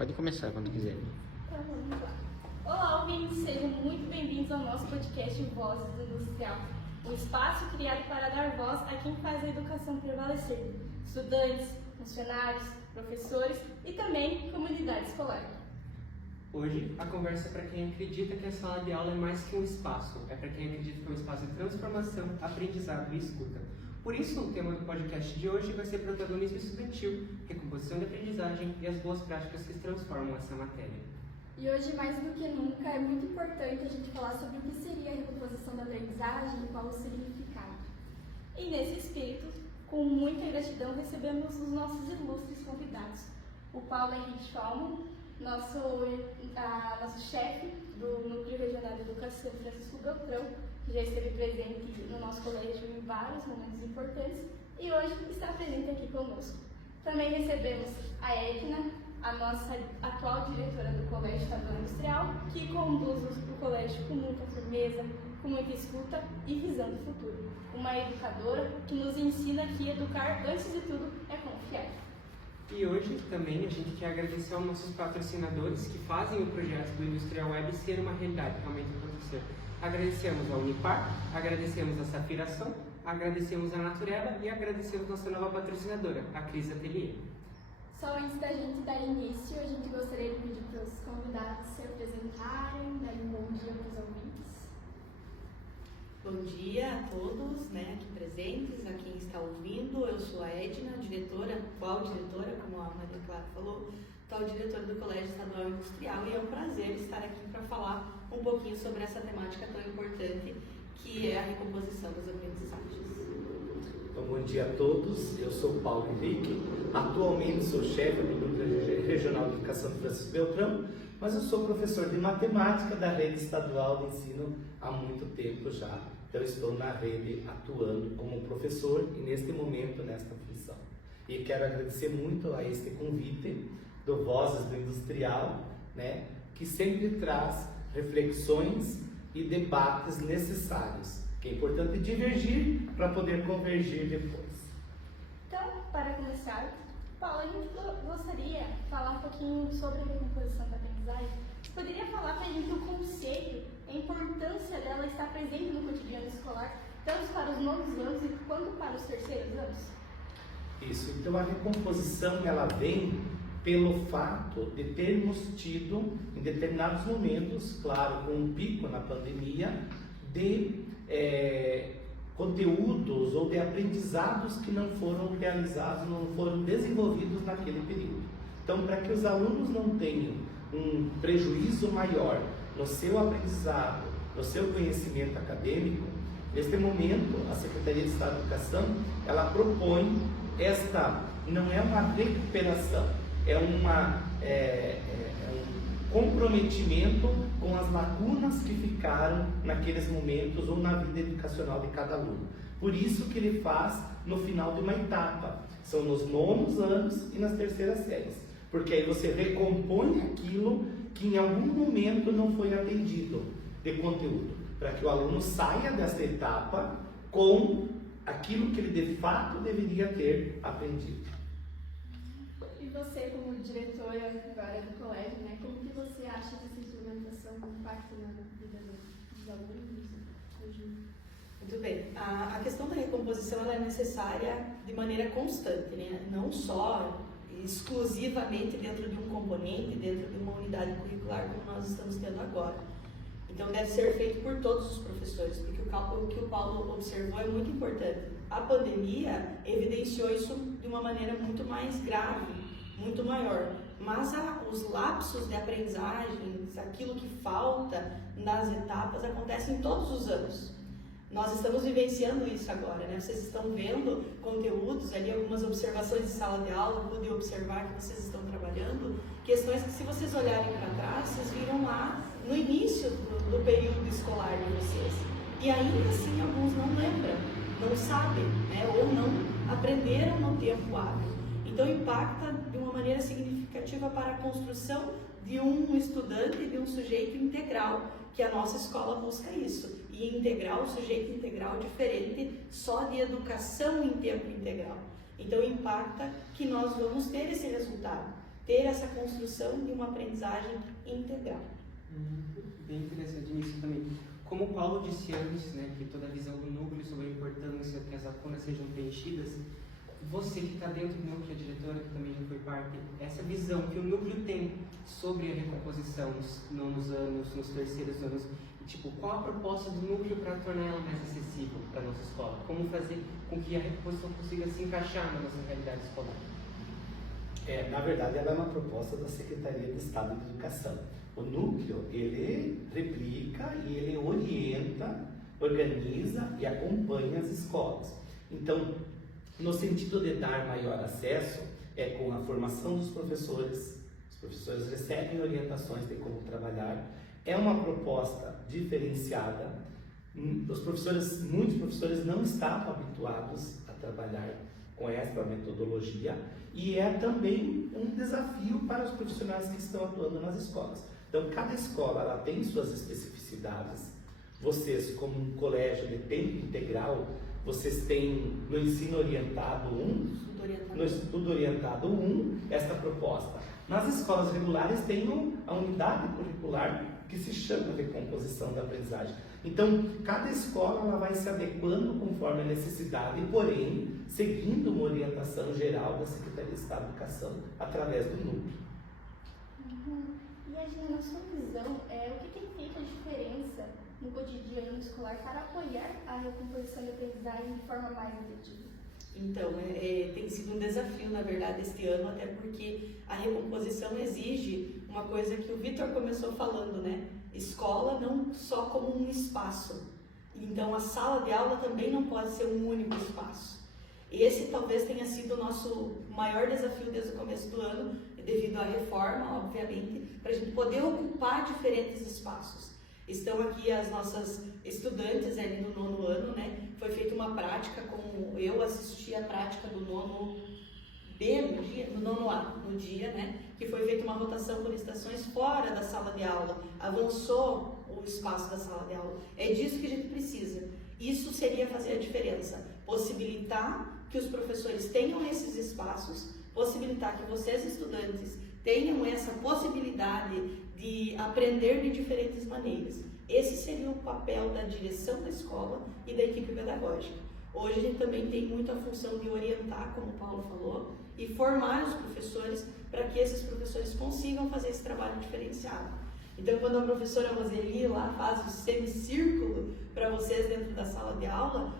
Pode começar quando quiser. Tá, vamos lá. Olá, ouvintes, sejam muito bem-vindos ao nosso podcast Vozes do Industrial, um espaço criado para dar voz a quem faz a educação prevalecer, estudantes, funcionários, professores e também comunidade escolar. Hoje, a conversa é para quem acredita que a sala de aula é mais que um espaço, é para quem acredita que é um espaço de transformação, aprendizado e escuta. Por isso, o tema do podcast de hoje vai ser protagonismo estudantil, recomposição de aprendizagem e as boas práticas que transformam essa matéria. E hoje, mais do que nunca, é muito importante a gente falar sobre o que seria a recomposição da aprendizagem e qual o significado. E nesse espírito, com muita gratidão, recebemos os nossos ilustres convidados. O Paulo Henrique Schaumann, nosso chefe do Núcleo Regional de Educação Francisco Beltrão, que já esteve presente no nosso colégio em vários momentos importantes e hoje está presente aqui conosco. Também recebemos a Edna, a nossa atual diretora do Colégio Estadual Industrial, que conduz o colégio com muita firmeza, com muita escuta e visão do futuro. Uma educadora que nos ensina que educar, antes de tudo, é confiar. E hoje também a gente quer agradecer aos nossos patrocinadores que fazem o projeto do Industrial Web ser uma realidade, realmente acontecer. Agradecemos a Unipar, agradecemos a Safiração, agradecemos a Natureba e agradecemos a nossa nova patrocinadora, a Cris Atelier. Só antes da gente dar início, a gente gostaria de pedir para os convidados se apresentarem, darem um bom dia para os ouvintes. Bom dia a todos, aqui presentes, a quem está ouvindo. Eu sou a Edna, atual diretora, como a Maria Clara falou, atual diretora do Colégio Estadual Industrial, e é um prazer estar aqui para falar um pouquinho sobre essa temática tão importante que é a recomposição das aprendizagens. Então, bom dia a todos, eu sou Paulo Henrique, atualmente sou chefe do Núcleo Regional de Educação Francisco Beltrão, mas eu sou professor de matemática da rede estadual de ensino há muito tempo já. Então, estou na rede atuando como professor e neste momento nesta função. E quero agradecer muito a este convite do Vozes do Industrial, que sempre traz reflexões e debates necessários, que é importante divergir para poder convergir depois. Então, para começar, Paulo, a gente gostaria de falar um pouquinho sobre a recomposição da aprendizagem. Você poderia falar para a gente o conceito, a importância dela estar presente no cotidiano escolar, tanto para os nonos anos quanto para os terceiros anos? Isso, então a recomposição ela vem pelo fato de termos tido, em determinados momentos, claro, com um pico na pandemia, de conteúdos ou de aprendizados que não foram realizados, não foram desenvolvidos naquele período. Então, para que os alunos não tenham um prejuízo maior no seu aprendizado, no seu conhecimento acadêmico, neste momento, a Secretaria de Estado de Educação, ela propõe não é uma recuperação, é um comprometimento com as lacunas que ficaram naqueles momentos ou na vida educacional de cada aluno. Por isso que ele faz no final de uma etapa, são nos nonos anos e nas terceiras séries, porque aí você recompõe aquilo que em algum momento não foi atendido de conteúdo, para que o aluno saia dessa etapa com aquilo que ele de fato deveria ter aprendido. E você, como diretora agora do colégio, como que você acha que essa implementação impacta na vida dos alunos? Muito bem, a questão da recomposição ela é necessária de maneira constante, não só exclusivamente dentro de um componente, dentro de uma unidade curricular como nós estamos tendo agora. Então deve ser feito por todos os professores, porque o que o Paulo observou é muito importante. A pandemia evidenciou isso de uma maneira muito mais grave, muito maior, mas os lapsos de aprendizagem, aquilo que falta nas etapas, acontecem todos os anos. Nós estamos vivenciando isso agora, Vocês estão vendo conteúdos ali, algumas observações de sala de aula, pude observar que vocês estão trabalhando, questões que se vocês olharem para trás, vocês viram lá no início do período escolar de vocês. E ainda assim alguns não lembram, não sabem, ou não aprenderam no tempo hábil. Então impacta de uma maneira significativa para a construção de um estudante, de um sujeito integral, que a nossa escola busca isso. E integral, sujeito integral diferente só de educação em tempo integral. Então impacta que nós vamos ter esse resultado. ter essa construção de uma aprendizagem integral. Bem interessante nisso também. Como o Paulo disse antes, né, que toda a visão do núcleo sobre a importância que as lacunas sejam preenchidas, você que está dentro do núcleo, a diretora que também já foi parte, essa visão que o núcleo tem sobre a recomposição nos nonos anos, nos terceiros anos, tipo, qual a proposta do núcleo para tornar ela mais acessível para a nossa escola? Como fazer com que a recomposição consiga se encaixar na nossa realidade escolar? Na verdade, ela é uma proposta da Secretaria de Estado de Educação. O núcleo, ele replica e ele orienta, organiza e acompanha as escolas. Então, no sentido de dar maior acesso, é com a formação dos professores. Os professores recebem orientações de como trabalhar. É uma proposta diferenciada. Muitos professores não estavam habituados a trabalhar com esta metodologia e é também um desafio para os profissionais que estão atuando nas escolas. Então, cada escola ela tem suas especificidades. Vocês, como um colégio de tempo integral, vocês têm no ensino orientado 1, no estudo orientado 1, esta proposta. Nas escolas regulares tem a unidade curricular que se chama de composição da aprendizagem. Então, cada escola ela vai se adequando conforme a necessidade, porém, seguindo uma orientação geral da Secretaria de Estado de Educação através do núcleo. E a Gina, na sua visão, o que tem feito a diferença no cotidiano escolar para apoiar a recomposição da aprendizagem de forma mais efetiva? Então, tem sido um desafio, na verdade, este ano, até porque a recomposição exige uma coisa que o Vitor começou falando, né? Escola não só como um espaço. Então, a sala de aula também não pode ser um único espaço. Esse talvez tenha sido o nosso maior desafio desde o começo do ano, devido à reforma, obviamente, para a gente poder ocupar diferentes espaços. Estão aqui as nossas estudantes ali no nono ano, né? Foi feita uma prática, como eu assisti a prática do nono B no dia, no nono A no dia, né? Que foi feita uma rotação por estações fora da sala de aula, avançou o espaço da sala de aula. É disso que a gente precisa. Isso seria fazer a diferença, possibilitar que os professores tenham esses espaços, possibilitar que vocês, estudantes, tenham essa possibilidade de aprender de diferentes maneiras. Esse seria o papel da direção da escola e da equipe pedagógica. Hoje a gente também tem muito a função de orientar, como o Paulo falou, e formar os professores para que esses professores consigam fazer esse trabalho diferenciado. Então, quando a professora Roseli lá faz o semicírculo para vocês dentro da sala de aula,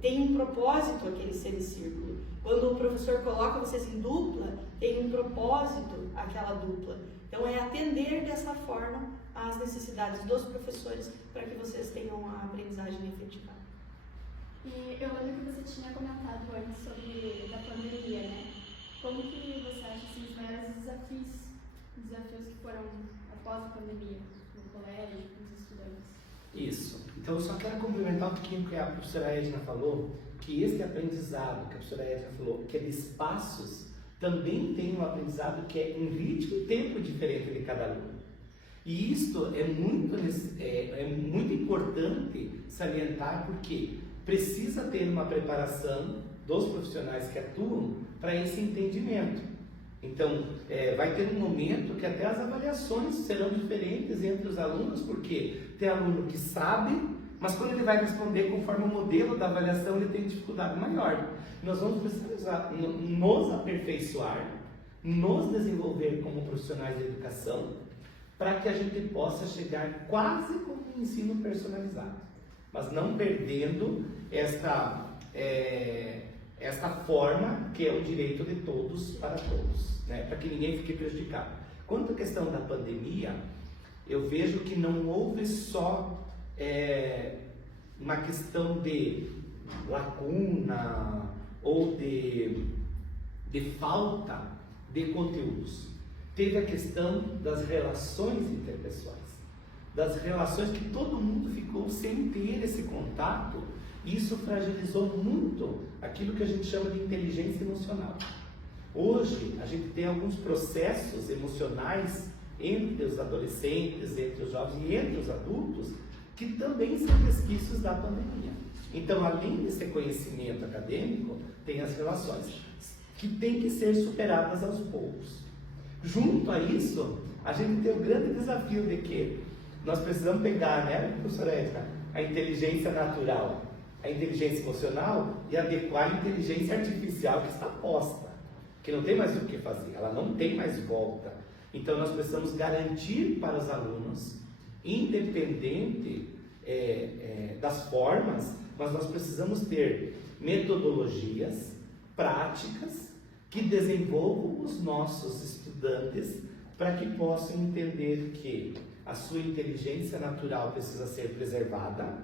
tem um propósito aquele semicírculo. Quando o professor coloca vocês em dupla, tem um propósito aquela dupla. Então, é atender dessa forma às necessidades dos professores para que vocês tenham a aprendizagem efetiva. E eu lembro que você tinha comentado antes sobre a pandemia, né? Como que você acha assim, os maiores desafios que foram após a pandemia no colégio, com os estudantes? Isso. Então, eu só quero complementar um pouquinho o que a professora Edna falou, que este aprendizado que a professora Edna falou, que é de espaços, também tem um aprendizado que é em ritmo e tempo diferente de cada aluno. E isto é muito importante salientar, porque precisa ter uma preparação dos profissionais que atuam para esse entendimento. Então, vai ter um momento que até as avaliações serão diferentes entre os alunos, porque tem aluno que sabe, mas quando ele vai responder conforme o modelo da avaliação, ele tem dificuldade maior. Nós vamos precisar nos aperfeiçoar, nos desenvolver como profissionais de educação, para que a gente possa chegar quase como um ensino personalizado, mas não perdendo esta forma que é o direito de todos para todos, né? Para que ninguém fique prejudicado. Quanto à questão da pandemia, eu vejo que não houve só uma questão de lacuna ou de falta de conteúdos. Teve a questão das relações interpessoais, das relações que todo mundo ficou sem ter esse contato. Isso fragilizou muito aquilo que a gente chama de inteligência emocional. Hoje, a gente tem alguns processos emocionais entre os adolescentes, entre os jovens e entre os adultos, que também são resquícios da pandemia. Então, além desse conhecimento acadêmico, tem as relações, que têm que ser superadas aos poucos. Junto a isso, a gente tem o grande desafio de que nós precisamos pegar, né, professora Edna, a inteligência natural, a inteligência emocional e adequar a inteligência artificial que está posta, que não tem mais o que fazer, ela não tem mais volta. Então nós precisamos garantir para os alunos, independente das formas, mas nós precisamos ter metodologias, práticas, que desenvolvam os nossos estudantes para que possam entender que a sua inteligência natural precisa ser preservada,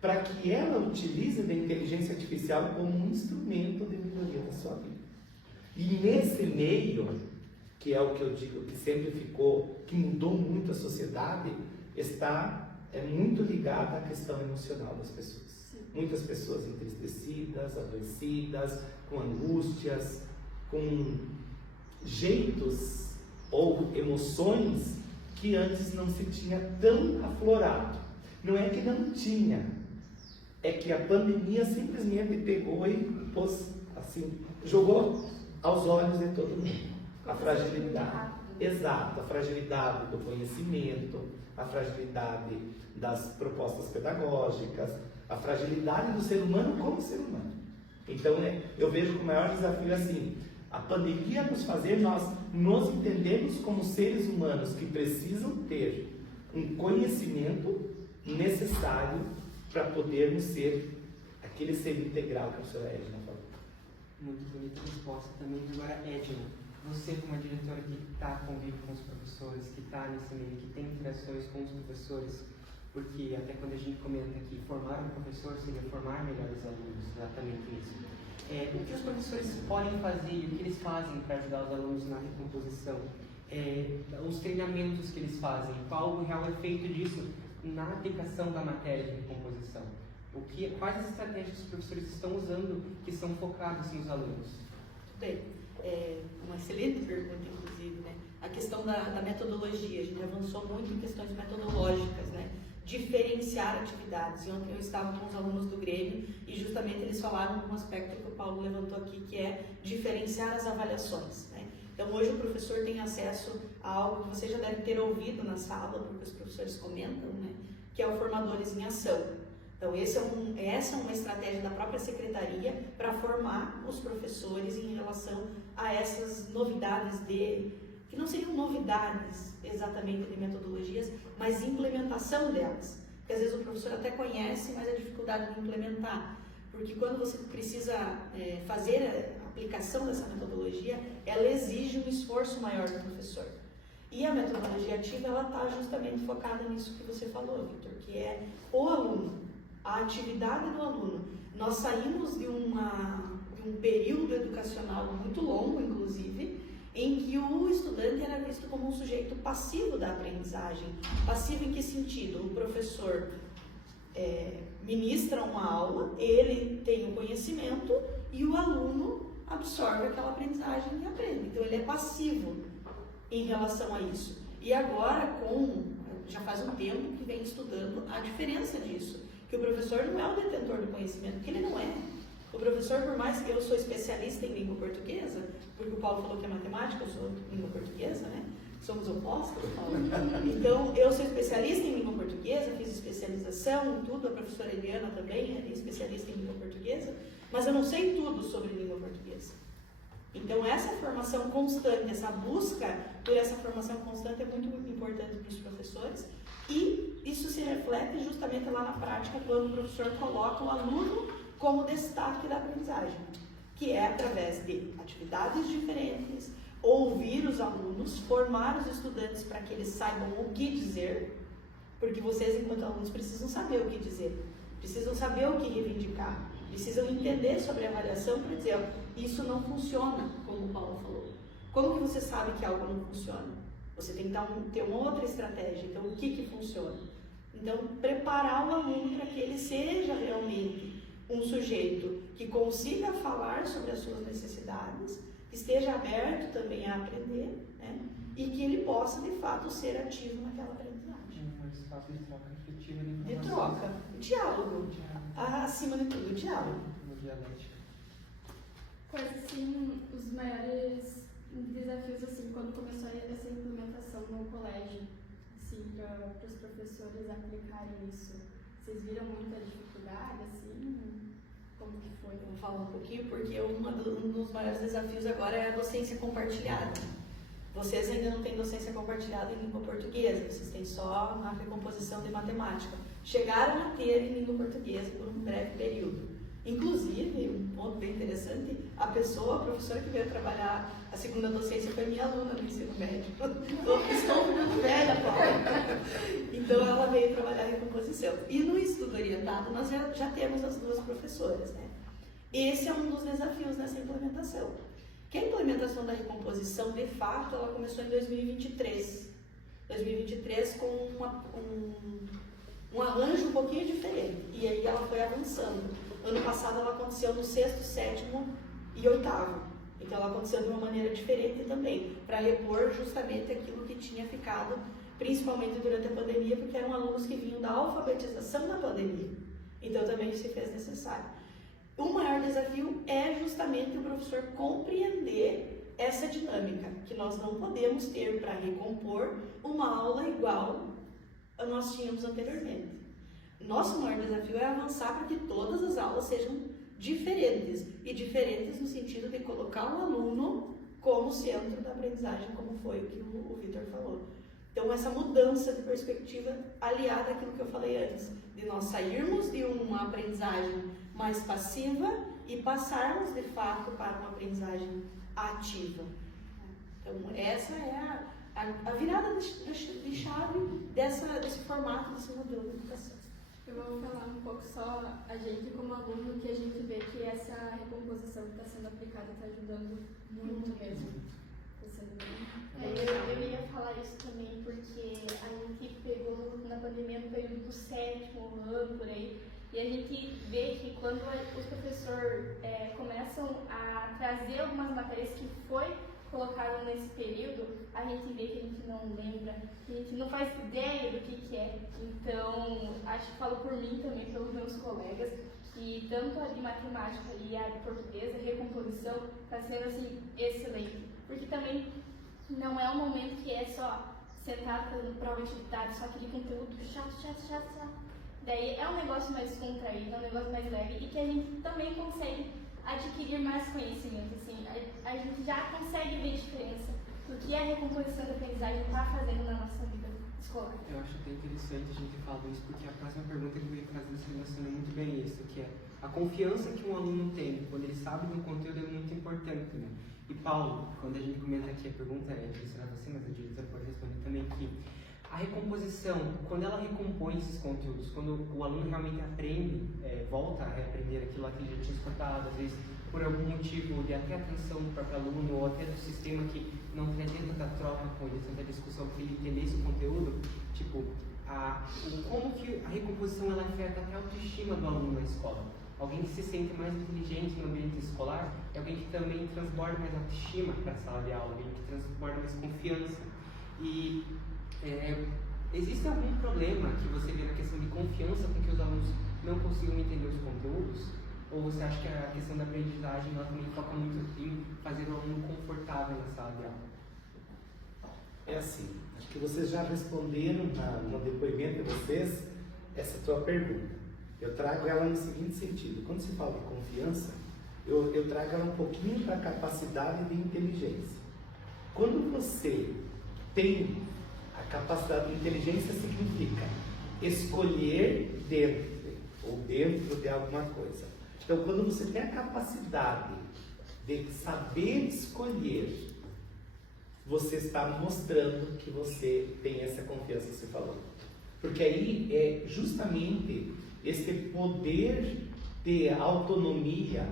para que ela utilize da inteligência artificial como um instrumento de melhoria da sua vida. E nesse meio, que é o que eu digo que sempre ficou, que mudou muito a sociedade, está muito ligada à questão emocional das pessoas. Sim. Muitas pessoas entristecidas, adoecidas, com angústias, com jeitos ou emoções que antes não se tinha tão aflorado. Não é que não tinha, é que a pandemia simplesmente pegou e pôs, assim, jogou aos olhos de todo mundo. A fragilidade, exato, a fragilidade do conhecimento, a fragilidade das propostas pedagógicas, a fragilidade do ser humano como ser humano. Então, eu vejo que o maior desafio assim, a pandemia nos fazer nós nos entendermos como seres humanos que precisam ter um conhecimento necessário para podermos ser aquele ser integral que a professora Edna falou. Muito bonita resposta também. Agora, Edna, você como a diretora que está convívio com os professores, que está nesse meio, que tem interações com os professores, porque até quando a gente comenta que formar um professor seria formar melhores alunos, exatamente isso. O que os professores podem fazer e o que eles fazem para ajudar os alunos na recomposição? Os treinamentos que eles fazem, qual o real efeito disso na aplicação da matéria de recomposição? Quais as estratégias os professores estão usando que são focadas nos alunos? Bem, uma excelente pergunta, inclusive, né? A questão da metodologia, a gente avançou muito em questões metodológicas, né? Diferenciar atividades. E ontem eu estava com os alunos do Grêmio e justamente eles falaram de um aspecto que o Paulo levantou aqui, que é diferenciar as avaliações, né? Então hoje o professor tem acesso a algo que você já deve ter ouvido na sala, porque os professores comentam, né? Que é o Formadores em Ação. Então essa é uma estratégia da própria secretaria para formar os professores em relação a essas novidades que não seriam novidades exatamente de metodologias, mas implementação delas. Porque às vezes o professor até conhece, mas a dificuldade de implementar. Porque quando você precisa fazer a aplicação dessa metodologia, ela exige um esforço maior do professor. E a metodologia ativa, ela está justamente focada nisso que você falou, Victor, que é o aluno, a atividade do aluno. Nós saímos de um período educacional muito longo, inclusive, em que o estudante era visto como um sujeito passivo da aprendizagem. Passivo em que sentido? O professor ministra uma aula, ele tem o conhecimento e o aluno absorve aquela aprendizagem e aprende. Então ele é passivo em relação a isso. E agora, já faz um tempo que vem estudando a diferença disso, que o professor não é o detentor do conhecimento, que ele não é. O professor, por mais que eu sou especialista em língua portuguesa, porque o Paulo falou que é matemática, eu sou língua portuguesa, né? Somos opostos, Paulo. Então, eu sou especialista em língua portuguesa, fiz especialização, tudo, a professora Eliana também é especialista em língua portuguesa, mas eu não sei tudo sobre língua portuguesa. Então, essa formação constante, essa busca por essa formação constante é muito importante para os professores e isso se reflete justamente lá na prática, quando o professor coloca o aluno como destaque da aprendizagem, que é através de atividades diferentes, ouvir os alunos, formar os estudantes para que eles saibam o que dizer, porque vocês, enquanto alunos, precisam saber o que dizer, precisam saber o que reivindicar, precisam entender sobre a avaliação para dizer, ó, isso não funciona, como o Paulo falou. Como que você sabe que algo não funciona? Você tem que ter uma outra estratégia. Então, o que funciona? Então, preparar o aluno para que ele seja realmente um sujeito que consiga falar sobre as suas necessidades, que esteja aberto também a aprender, né? E que ele possa, de fato, ser ativo naquela aprendizagem. Um espaço de troca efetiva de De troca, diálogo. Acima de tudo, diálogo. No dialética. Quais, assim, os maiores desafios, assim, quando começou essa implementação no colégio, assim, para os professores aplicarem isso? Vocês viram muita dificuldade, assim? Como que foi? Vou falar um pouquinho, porque um dos maiores desafios agora é a docência compartilhada. Vocês ainda não têm docência compartilhada em língua portuguesa, vocês têm só a recomposição de matemática. Chegaram a ter em língua portuguesa por um breve período. Inclusive, um ponto bem interessante, a professora que veio trabalhar a segunda docência foi minha aluna no ensino médio. Estou ficando velha, Paula. Então ela veio trabalhar a recomposição. E no estudo orientado nós já temos as duas professoras, né? Esse é um dos desafios nessa implementação. Que a implementação da recomposição, de fato, ela começou em 2023. 2023 com um arranjo um pouquinho diferente. E aí ela foi avançando. Ano passado ela aconteceu no 6º, 7º e 8º. Então ela aconteceu de uma maneira diferente também, para repor justamente aquilo que tinha ficado, principalmente durante a pandemia, porque eram alunos que vinham da alfabetização da pandemia. Então também se fez necessário. O maior desafio é justamente o professor compreender essa dinâmica, que nós não podemos ter para recompor uma aula igual a nós tínhamos anteriormente. Nosso maior desafio é avançar para que todas as aulas sejam diferentes, e diferentes no sentido de colocar o aluno como centro da aprendizagem, como foi o que o Vitor falou. Então, essa mudança de perspectiva aliada àquilo que eu falei antes, de nós sairmos de uma aprendizagem mais passiva e passarmos, de fato, para uma aprendizagem ativa. Então, essa é a virada de chave desse formato, desse modelo de educação. Eu vou falar um pouco só, a gente como aluno, que a gente vê que essa recomposição que está sendo aplicada está ajudando muito mesmo. Está sendo bem... Eu ia falar isso também, porque a gente pegou na pandemia no período do 7º ano, por aí, e a gente vê que quando os professores começam a trazer algumas matérias que foi colocado nesse período, a gente vê que a gente não lembra, que a gente não faz ideia do que é. Então, acho que falo por mim também, pelos meus colegas, que tanto a de matemática e a de português, a recomposição, está sendo assim, excelente. Porque também não é um momento que é só sentado fazendo prova de atividade, só aquele conteúdo chato. Daí é um negócio mais contraído, é um negócio mais leve e que a gente também consegue adquirir mais conhecimento, assim, a gente já consegue ver a diferença do que a recomposição da aprendizagem está fazendo na nossa vida escolar. Eu acho até interessante a gente falar isso, porque a próxima pergunta que eu ia fazer se relaciona muito bem isso, que é a confiança que um aluno tem quando ele sabe do conteúdo é muito importante, né? E Paulo, quando a gente comenta aqui a pergunta, é direcionada a você, mas a Dilisa pode responder também, que a recomposição, quando ela recompõe esses conteúdos, quando o aluno realmente aprende, volta a reaprender aquilo que ele já tinha escutado, às vezes por algum motivo de até atenção do próprio aluno ou até do sistema que não queria ter tanta troca com ele, tanta discussão para ele entender esse conteúdo, tipo, como que a recomposição ela afeta até a autoestima do aluno na escola. Alguém que se sente mais inteligente no ambiente escolar é alguém que também transborda mais autoestima para a sala de aula, alguém que transborda mais confiança. E existe algum problema que você vê na questão de confiança com que os alunos não consigam entender os conteúdos? Ou você acha que a questão da aprendizagem ela também foca muito em fazer o aluno confortável na sala de aula? É assim, acho que vocês já responderam no depoimento de vocês essa tua pergunta. Eu trago ela no seguinte sentido: quando se fala de confiança, eu trago ela um pouquinho para a capacidade de inteligência. Quando você tem a capacidade de inteligência, significa escolher dentro de alguma coisa. Então, quando você tem a capacidade de saber escolher, você está mostrando que você tem essa confiança que você falou. Porque aí é justamente esse poder de autonomia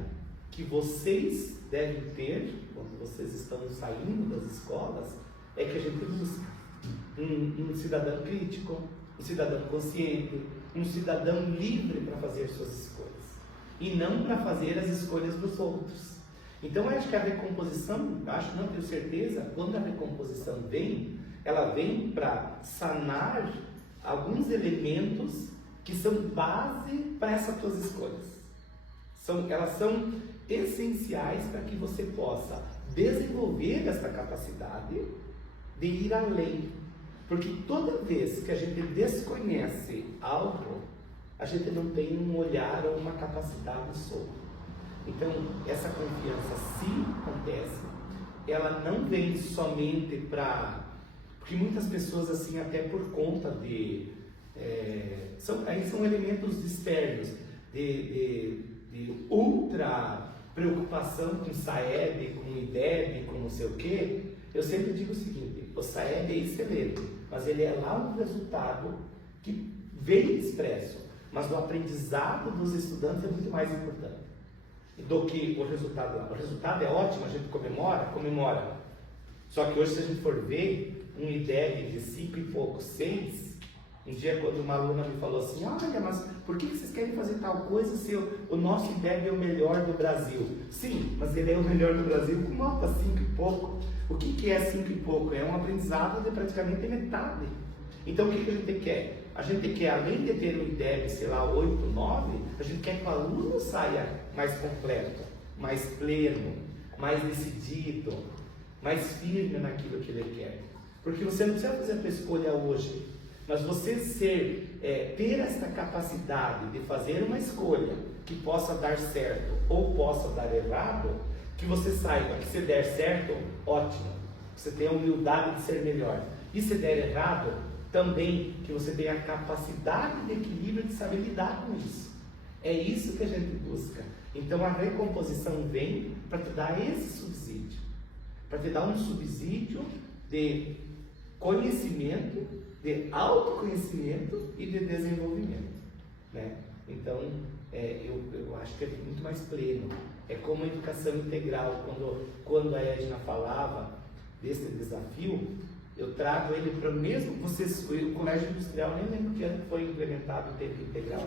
que vocês devem ter quando vocês estão saindo das escolas, é que a gente busca um cidadão crítico, um cidadão consciente, um cidadão livre para fazer suas escolhas e não para fazer as escolhas dos outros. Então, eu acho que a recomposição, não tenho certeza, quando a recomposição vem, ela vem para sanar alguns elementos que são base para essas tuas escolhas. Elas são essenciais para que você possa desenvolver essa capacidade de ir além. Porque toda vez que a gente desconhece algo, a gente não tem um olhar ou uma capacidade sobre. Então, essa confiança, se acontece, ela não vem somente para... Porque muitas pessoas, assim, até por conta de... aí são elementos externos, de ultra preocupação com SAEB, com IDEB, com não sei o quê. Eu sempre digo o seguinte: o SAEB é excelente, mas ele é lá um resultado que veio expresso, mas o aprendizado dos estudantes é muito mais importante do que o resultado lá. O resultado é ótimo, a gente comemora. Só que hoje, se a gente for ver um IDEB de 5 e pouco, 6, um dia quando uma aluna me falou assim: olha, mas por que vocês querem fazer tal coisa se o nosso IDEB é o melhor do Brasil? Sim, mas ele é o melhor do Brasil com nota 5 e pouco. O que é 5 e pouco? É um aprendizado de praticamente metade. Então o que a gente quer? A gente quer, além de ter um IDEB, sei lá, 8, 9, a gente quer que o aluno saia mais completo, mais pleno, mais decidido, mais firme naquilo que ele quer. Porque você não precisa fazer a sua escolha hoje, mas você ter essa capacidade de fazer uma escolha que possa dar certo ou possa dar errado, que você saiba que se der certo, ótimo, você tenha a humildade de ser melhor. E se der errado, também que você tenha a capacidade de equilíbrio de saber lidar com isso. É isso que a gente busca. Então a recomposição vem para te dar esse subsídio, para te dar um subsídio de conhecimento, de autoconhecimento e de desenvolvimento, né? Então eu acho que é muito mais pleno. É como a educação integral. Quando a Edna falava desse desafio, eu trago ele para o mesmo. O colégio industrial, nem lembro que ano foi implementado o tempo integral.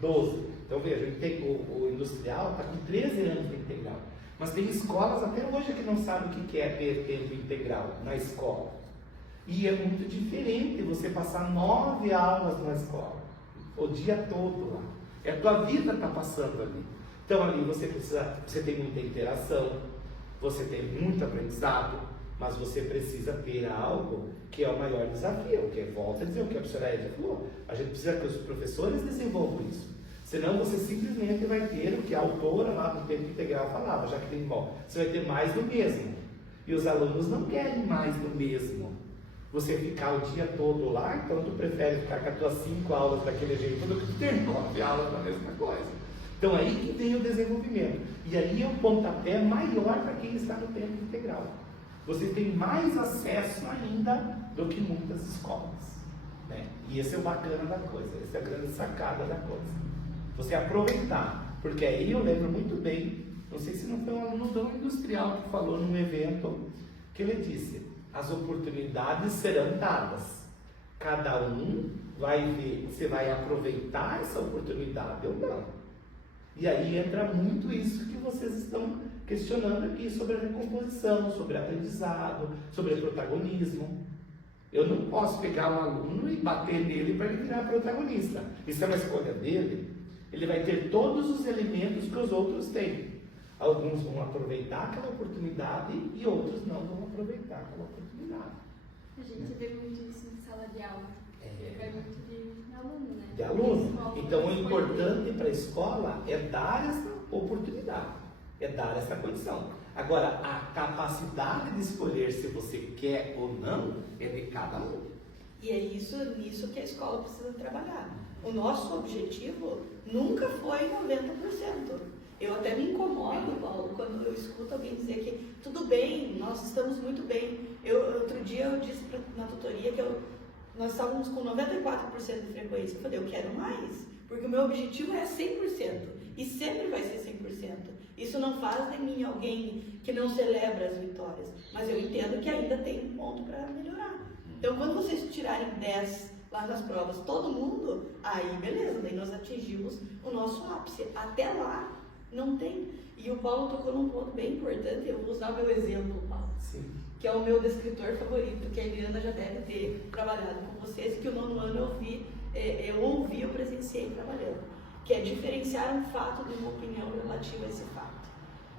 12. Então veja, o industrial está com 13 anos de integral. Mas tem escolas até hoje que não sabem o que é ter tempo integral na escola. E é muito diferente você passar 9 aulas na escola, o dia todo lá. A tua vida está passando ali. Então ali você tem muita interação, você tem muito aprendizado, mas você precisa ter algo que é o maior desafio, que volta a dizer o que a professora Edna falou. A gente precisa que os professores desenvolvam isso. Senão você simplesmente vai ter o que a autora lá do tempo integral falava, já que tem você vai ter mais do mesmo. E os alunos não querem mais do mesmo. Você ficar o dia todo lá, então tu prefere ficar com as tuas 5 aulas daquele jeito do que ter 9 aulas da mesma coisa. Então aí que vem o desenvolvimento. E aí é um pontapé maior para quem está no tempo integral. Você tem mais acesso ainda do que muitas escolas, né? E esse é o bacana da coisa, essa é a grande sacada da coisa. Você aproveitar, porque aí eu lembro muito bem, não sei se não foi um aluno do industrial que falou num evento, que ele disse: as oportunidades serão dadas, cada um vai ver se vai aproveitar essa oportunidade ou não. E aí entra muito isso que vocês estão questionando aqui sobre a recomposição, sobre aprendizado, sobre protagonismo. Eu não posso pegar um aluno e bater nele para ele virar protagonista. Isso é uma escolha dele. Ele vai ter todos os elementos que os outros têm. Alguns vão aproveitar aquela oportunidade e outros não vão aproveitar aquela oportunidade. A gente vê muito isso em sala de aula. É muito de aluno, né? De aluno. Então o importante para a escola é dar essa oportunidade, é dar essa condição. Agora, a capacidade de escolher se você quer ou não é de cada um. E é nisso que a escola precisa trabalhar. O nosso objetivo nunca foi 90%. Eu até me incomodo, Paulo, quando eu escuto alguém dizer que tudo bem, nós estamos muito bem. Outro dia eu disse na tutoria que nós estávamos com 94% de frequência. Eu falei: eu quero mais, porque o meu objetivo é 100% e sempre vai ser 100%. Isso não faz de mim alguém que não celebra as vitórias, mas eu entendo que ainda tem um ponto para melhorar. Então, quando vocês tirarem 10 lá nas provas, todo mundo, aí beleza, daí nós atingimos o nosso ápice. Até lá, não tem. E o Paulo tocou num ponto bem importante. Eu vou usar o meu exemplo, Paulo. Sim. Que é o meu descritor favorito, que a Adriana já deve ter trabalhado com vocês, que o 9º ano eu presenciei trabalhando, que é diferenciar um fato de uma opinião relativa a esse fato.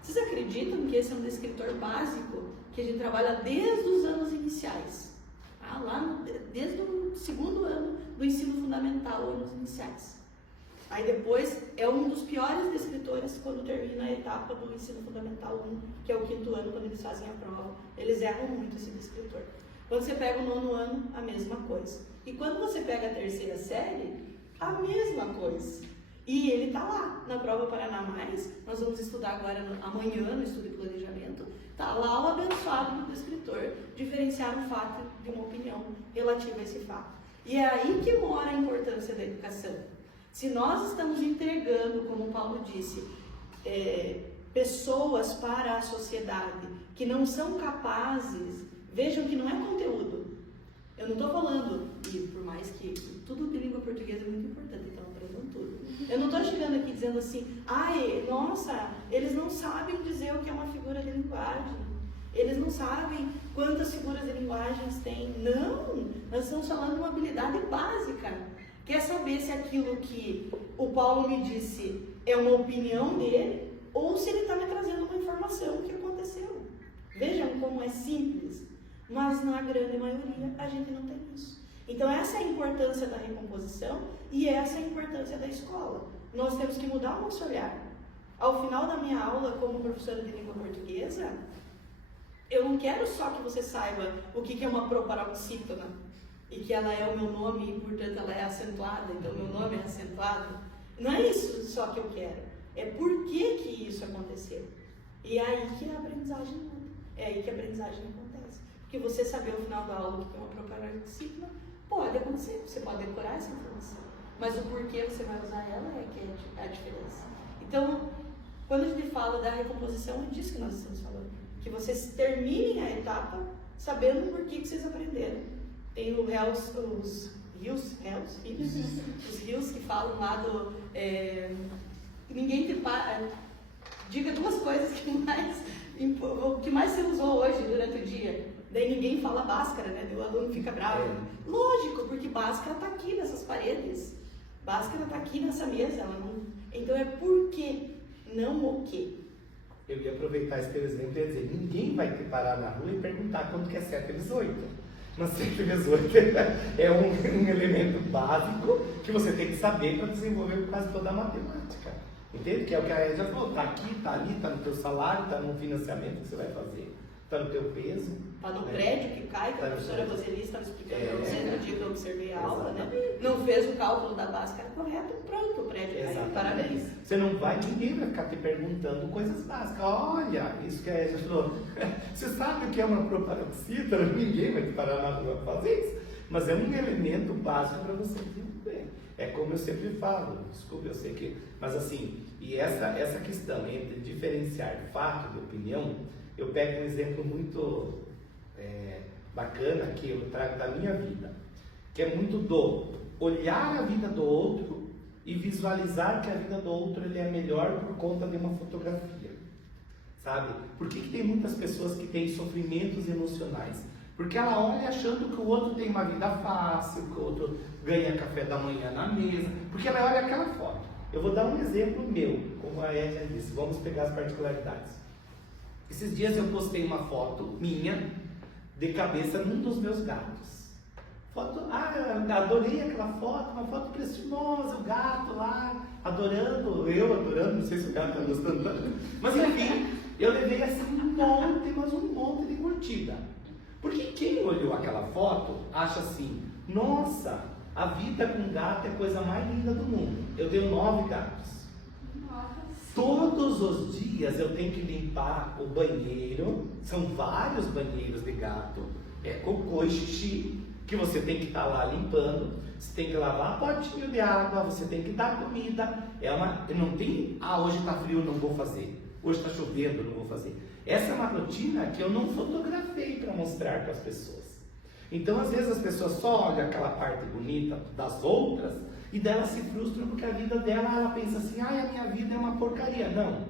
Vocês acreditam que esse é um descritor básico que a gente trabalha desde os anos iniciais? Desde o segundo ano do ensino fundamental, anos iniciais. Aí depois é um dos piores descritores quando termina a etapa do ensino fundamental 1, que é o quinto ano, quando eles fazem a prova. Eles erram muito esse descritor. Quando você pega o nono ano, a mesma coisa. E quando você pega a terceira série, a mesma coisa. E ele está lá, na prova Paraná Mais, nós vamos estudar agora, amanhã, no estudo de planejamento, está lá o abençoado do descritor, diferenciar um fato de uma opinião relativa a esse fato. E é aí que mora a importância da educação. Se nós estamos entregando, como o Paulo disse, pessoas para a sociedade que não são capazes, vejam que não é conteúdo. Eu não estou falando, e por mais que tudo de língua portuguesa é muito importante, então aprendam tudo. Eu não estou chegando aqui dizendo assim, nossa, eles não sabem dizer o que é uma figura de linguagem. Eles não sabem quantas figuras de linguagens tem. Não, nós estamos falando de uma habilidade básica. Quer saber se aquilo que o Paulo me disse é uma opinião dele ou se ele está me trazendo uma informação que aconteceu. Vejam como é simples, mas na grande maioria a gente não tem isso. Então essa é a importância da recomposição e essa é a importância da escola. Nós temos que mudar o nosso olhar. Ao final da minha aula como professora de língua portuguesa, eu não quero só que você saiba o que é uma proparoxítona e que ela é o meu nome e, portanto, ela é acentuada, então meu nome é acentuado. Não é isso só que eu quero. É por que isso aconteceu. E é aí que a aprendizagem muda. É aí que a aprendizagem acontece. Porque você saber ao final da aula o que é uma proparoxítona pode acontecer. Você pode decorar essa informação. Mas o porquê você vai usar ela é que é a diferença. Então, quando a gente fala da recomposição, é disso que nós estamos falando. Que vocês terminem a etapa sabendo por que vocês aprenderam. Tem os rios que falam lá do... ninguém te para... Diga duas coisas que mais se usou hoje durante o dia. Daí ninguém fala Bhaskara, né? O aluno fica bravo. Lógico, porque Bhaskara está aqui nessas paredes. Bhaskara está aqui nessa mesa. Então é por quê, não o quê. Eu ia aproveitar esse teu exemplo e ia dizer, ninguém vai te parar na rua e perguntar quanto que é 7 vezes 8. Mas 7 vezes 8 é um elemento básico que você tem que saber para desenvolver quase toda a matemática. Entende? Que é o que a Ed já falou, está aqui, está ali, está no teu salário, está no financiamento que você vai fazer, está no teu peso. Está no prédio que cai, que a professora Roseli estava explicando para você no dia que eu observei a aula, né? Não fez o cálculo da Bhaskara correto, pronto, o prédio caiu. Parabéns. Ninguém vai ficar te perguntando coisas básicas. Olha, isso que a Ed falou. Você sabe o que é uma proparoxítona? Ninguém vai te parar na rua para fazer isso. Mas é um elemento básico para você desenvolver. É como eu sempre falo, desculpe, eu sei que... Mas assim, e essa questão entre diferenciar fato de opinião, eu pego um exemplo muito bacana que eu trago da minha vida, que é muito do olhar a vida do outro e visualizar que a vida do outro ele é melhor por conta de uma fotografia, sabe? Por que tem muitas pessoas que têm sofrimentos emocionais? Porque ela olha achando que o outro tem uma vida fácil, que o outro ganha café da manhã na mesa, porque ela olha aquela foto. Eu vou dar um exemplo meu, como a Edna disse, vamos pegar as particularidades. Esses dias eu postei uma foto minha de cabeça num dos meus gatos. Adorei aquela foto, uma foto preciosa, o gato lá, adorando, não sei se o gato está gostando tanto. Mas enfim, eu levei assim um monte de curtida. Porque quem olhou aquela foto acha assim, nossa, a vida com gato é a coisa mais linda do mundo. Eu tenho 9 gatos. Todos os dias eu tenho que limpar o banheiro, são vários banheiros de gato, é cocô e xixi, que você tem que estar lá limpando, você tem que lavar potinho de água, você tem que dar comida, não tem, hoje está frio, não vou fazer, hoje está chovendo, não vou fazer. Essa é uma rotina que eu não fotografei para mostrar para as pessoas. Então às vezes as pessoas só olham aquela parte bonita das outras, e dela se frustra porque a vida dela, ela pensa assim, a minha vida é uma porcaria. Não,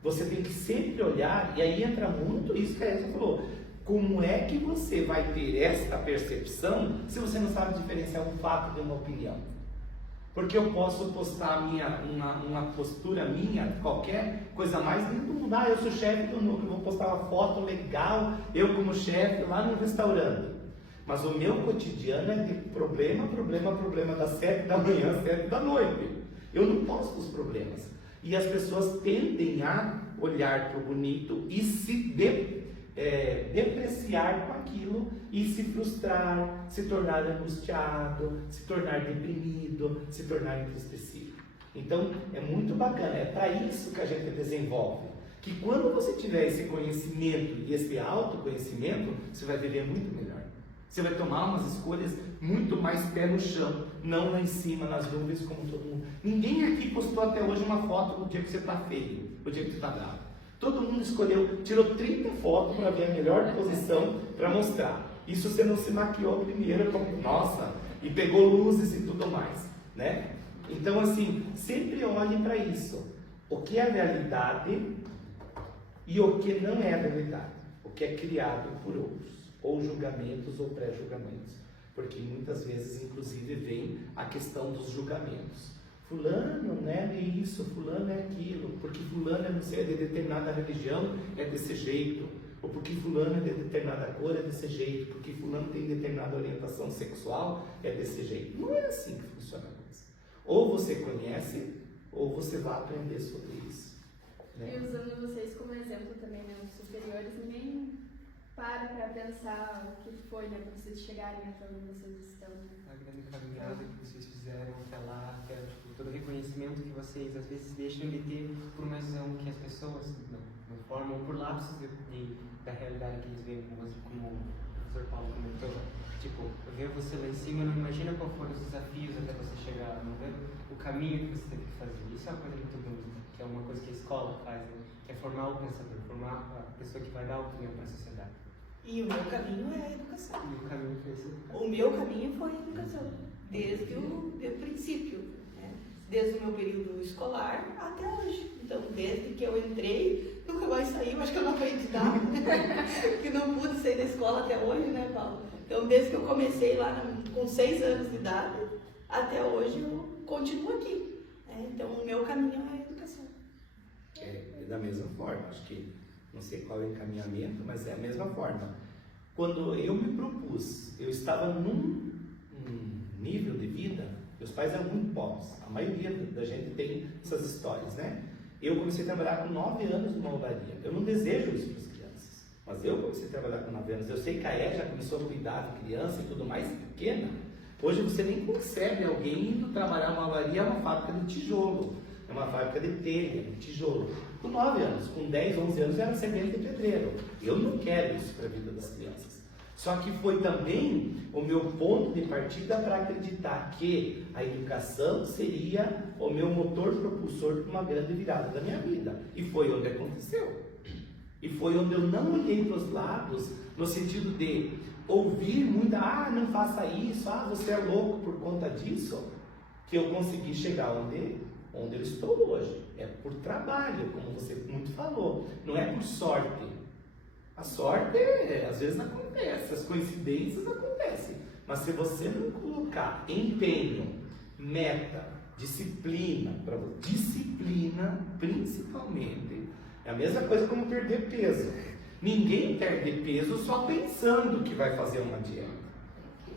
você tem que sempre olhar, e aí entra muito isso que a Essa falou, como é que você vai ter esta percepção se você não sabe diferenciar um fato de uma opinião? Porque eu posso postar uma postura minha, qualquer coisa mais, nem do mundo. Eu sou chefe do núcleo, vou postar uma foto legal, eu como chefe, lá no restaurante. Mas o meu cotidiano é de problema das 7 da manhã às 7 da noite. Eu não posto os problemas. E as pessoas tendem a olhar para o bonito e se depreciar com aquilo e se frustrar, se tornar angustiado, se tornar deprimido, se tornar entristecido. Então é muito bacana, é para isso que a gente desenvolve. Que quando você tiver esse conhecimento e esse autoconhecimento, você vai viver muito melhor. Você vai tomar umas escolhas muito mais pé no chão, não lá em cima, nas nuvens, como todo mundo. Ninguém aqui postou até hoje uma foto do dia que você está feio, o dia que você está bravo. Todo mundo escolheu, tirou 30 fotos para ver a melhor posição para mostrar. Isso você não se maquiou primeiro, nossa, e pegou luzes e tudo mais, né? Então, assim, sempre olhe para isso. O que é realidade e o que não é realidade. O que é criado por outros, ou julgamentos ou pré-julgamentos. Porque muitas vezes, inclusive, vem a questão dos julgamentos. Fulano né, é isso, fulano é aquilo, porque fulano é de determinada religião, é desse jeito, ou porque fulano é de determinada cor, é desse jeito, porque fulano tem determinada orientação sexual, é desse jeito. Não é assim que funciona a coisa. Ou você conhece, ou você vai aprender sobre isso. Né? E usando vocês como exemplo também, né, os superiores, ninguém para pensar o que foi, né, para vocês chegarem até onde vocês estão. A grande caminhada que vocês fizeram até lá, até todo o reconhecimento que vocês às vezes deixam de ter por uma visão que as pessoas não formam, por lapsos da realidade que eles veem, como o professor Paulo comentou. Tipo, ver você lá em cima, não imagina qual foram os desafios até você chegar, não ver o caminho que você teve que fazer. Isso é uma coisa muito bonita, que é uma coisa que a escola faz, né? Que é formar o pensador, formar a pessoa que vai dar opinião para a sociedade. E o meu caminho é a educação. E o caminho foi esse. O meu caminho foi a educação, desde o princípio, né? Desde o meu período escolar até hoje. Então, desde que eu entrei, nunca mais saí, acho que eu não aprendi nada, que não pude sair da escola até hoje, né, Paulo? Então, desde que eu comecei lá com 6 anos de idade, até hoje eu continuo aqui. Né? Então, o meu caminho é a educação. É da mesma forma, acho que não sei qual é o encaminhamento, mas é a mesma forma. Quando eu me propus, eu estava num nível de vida, meus pais eram muito pobres, a maioria da gente tem essas histórias, né? Eu comecei a trabalhar com 9 anos numa olaria. Eu não desejo isso para as crianças, mas eu comecei a trabalhar com 9 anos. Eu sei que a já começou a cuidar de criança e tudo mais pequena. Hoje você nem concebe alguém indo trabalhar numa olaria, é uma fábrica de tijolo, é uma fábrica de telha, de tijolo. Com 9 anos, com 10, 11 anos, eu era servente de pedreiro. Eu não quero isso para a vida das crianças. Só que foi também o meu ponto de partida para acreditar que a educação seria o meu motor propulsor para uma grande virada da minha vida. E foi onde aconteceu. E foi onde eu não olhei para os lados, no sentido de ouvir muito, não faça isso, você é louco por conta disso, que eu consegui chegar onde eu estou hoje. É por trabalho, como você muito falou, não é por sorte. A sorte, às vezes, acontece, as coincidências acontecem, mas se você não colocar empenho, meta, disciplina principalmente, é a mesma coisa como perder peso. Ninguém perde peso só pensando que vai fazer uma dieta.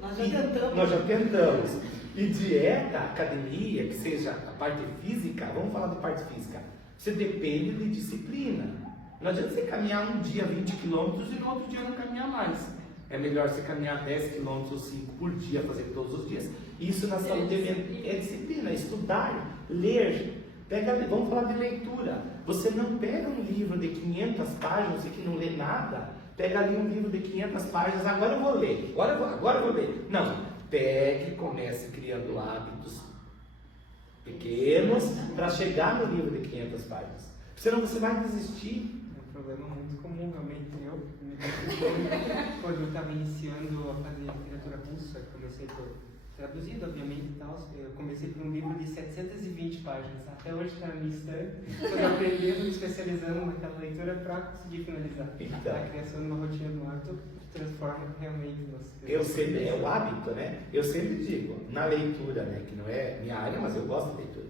Nós já tentamos. E dieta, academia, que seja a parte física, vamos falar da parte física, você depende de disciplina. Não adianta você caminhar um dia 20 km e no outro dia não caminhar mais. É melhor você caminhar 10 km ou 5 por dia, fazer todos os dias. Isso na saúde é disciplina, estudar, ler. Vamos falar de leitura. Você não pega um livro de 500 páginas e que não lê nada, pega ali um livro de 500 páginas, agora eu vou ler, agora eu vou ler. Não, pegue e comece criando hábitos pequenos para chegar no livro de 500 páginas. Senão você vai desistir. É um problema muito comum, realmente. Quando eu estava iniciando a fazer literatura russa, comecei por traduzido, obviamente, e tal. Eu comecei por um livro de 720 páginas. Até hoje está na minha estante. Estou aprendendo, me especializando naquela leitura para conseguir finalizar a criação de uma rotina do hábito. transforma realmente o nosso... Eu sempre, é o hábito, né? Eu sempre digo, na leitura, né, que não é minha área, mas eu gosto de leitura.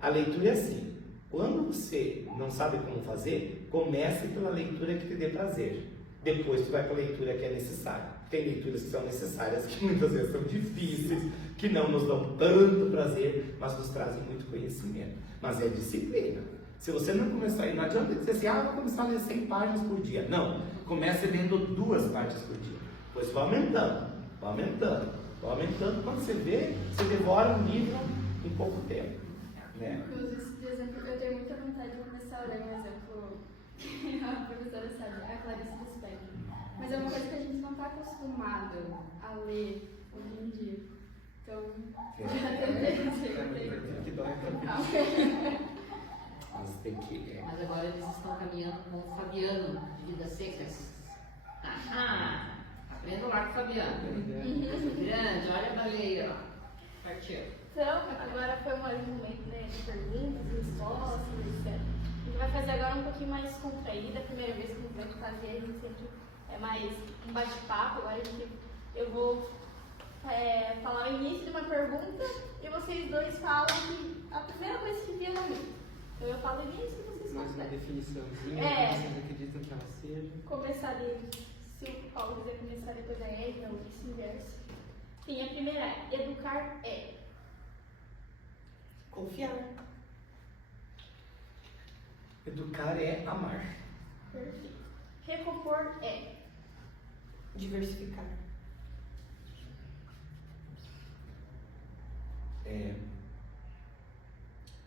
A leitura é assim, quando você não sabe como fazer, comece pela leitura que te dê prazer. Depois tu vai para a leitura que é necessária. Tem leituras que são necessárias, que muitas vezes são difíceis, que não nos dão tanto prazer, mas nos trazem muito conhecimento. Mas é disciplina. Se você não começar, não adianta dizer assim, eu vou começar a ler 100 páginas por dia. Não, comece lendo 2 páginas por dia. Depois vai aumentando, vai aumentando, vai aumentando. Quando você vê, você devora um livro em pouco tempo. Né? Inclusive, por exemplo, eu tenho muita vontade de começar a ler um exemplo que a professora sabe, a Clarice Lispector. Mas é uma coisa que a gente não está acostumado a ler hoje em dia. Então, já tentei. Que dói pra Mas tem que... Mas agora eles estão caminhando com o Fabiano, de Vidas Secas. Aprenda lá com o Fabiano. Grande, olha a baleia, ó. Partiu. Então, agora foi um momento, né, de perguntas, respostas, etc. A gente vai fazer agora um pouquinho mais contraída. A primeira vez que a gente vai fazer, a gente sempre é mais um bate-papo. Agora eu vou falar o início de uma pergunta e vocês dois falam a primeira coisa que viram na mente. Então eu falo o início e vocês mais uma falam. definiçãozinha, que vocês acreditam que ela seja. Começar ali, se o Paulo quiser começar depois da Edna ou vice-versa. Sim, a primeira é educar é. Confiar. Educar é amar. Perfeito. Recompor é. Diversificar.